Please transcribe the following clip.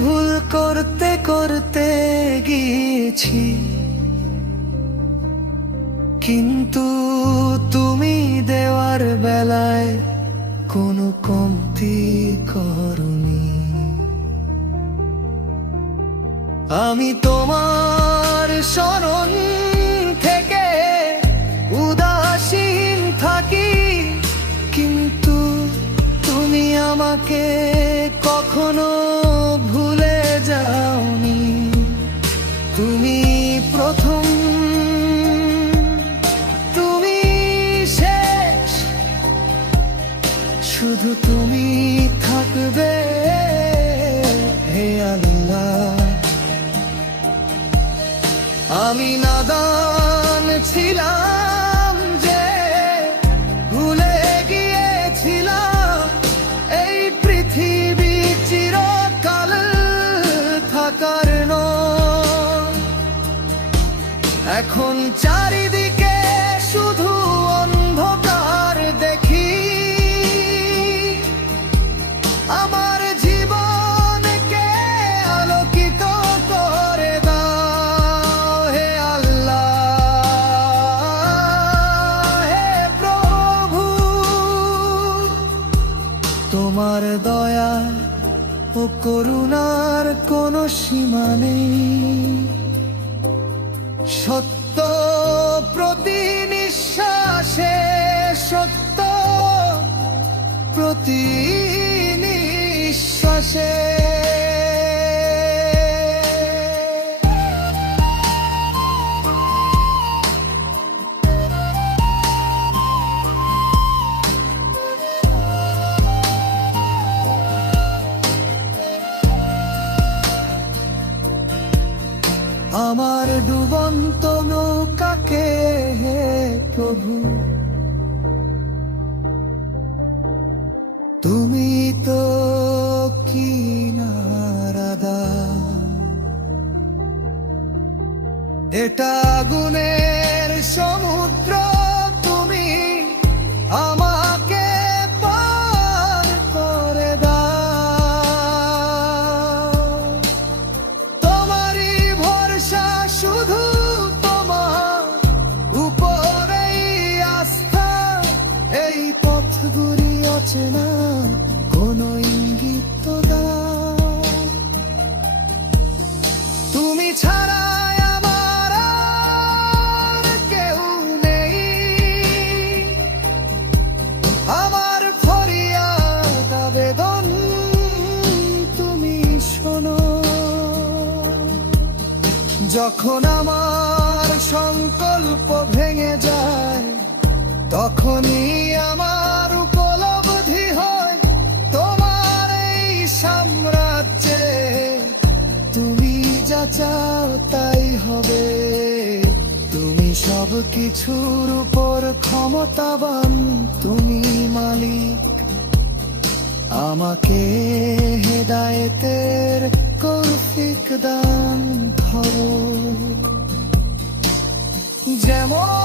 ভুল করতে করতে গিয়েছি, কিন্তু তুমি দেওয়ার বেলায় কোনো কমতি করনি। আমি তোমার স্মরণ থেকে উদাসীন থাকি, কিন্তু তুমি আমাকে কখনো ভুলে যাওনি। তুমি প্রথম, তুমি শেষ, শুধু তুমি থাকবে। হে আল্লাহ, আমি নাদান ছিলাম যে ভুলে গিয়েছিলাম এই পৃথিবী চিরকাল থাকার নয়। এখন চারিদিকে শুধু অন্ধকার দেখি, আমার জীবনকে আলোকিত করে দাও। হে আল্লাহ, হে প্রভু, তোমার দয়া ও করুণার কোনো সীমা নেই। সত্য প্রতি নিঃশ্বাসে, সত্য প্রতি নিঃশ্বাসে। আমার ডুবন্ত নৌকাকে হে প্রভু, তুমি তো কিনারা দাও। এটা আগুনের সমুদ্র, তুমি আমাকে পার করে দাও। তোমারই ভরসা, শুধু তোমার উপরেই আস্থা। এই পথগুলি অচেনা, কোনো ইঙ্গিত তো দাও। তুমি ছাড়া আমার আর কেউ নেই, আমার ফরিয়াদ আবেদন তুমি শোনো। যখন আমার সংকল্প ভেঙে যায়, তখনই আমার উপলব্ধি হয় তোমার এই সাম্রাজ্যে তুমি যা চাও তাই হবে। তুমি সব কিছুর উপর ক্ষমতাবান, তুমি মালিক। আমাকে হেদায়েতের কৌফিক দান করো, যেমন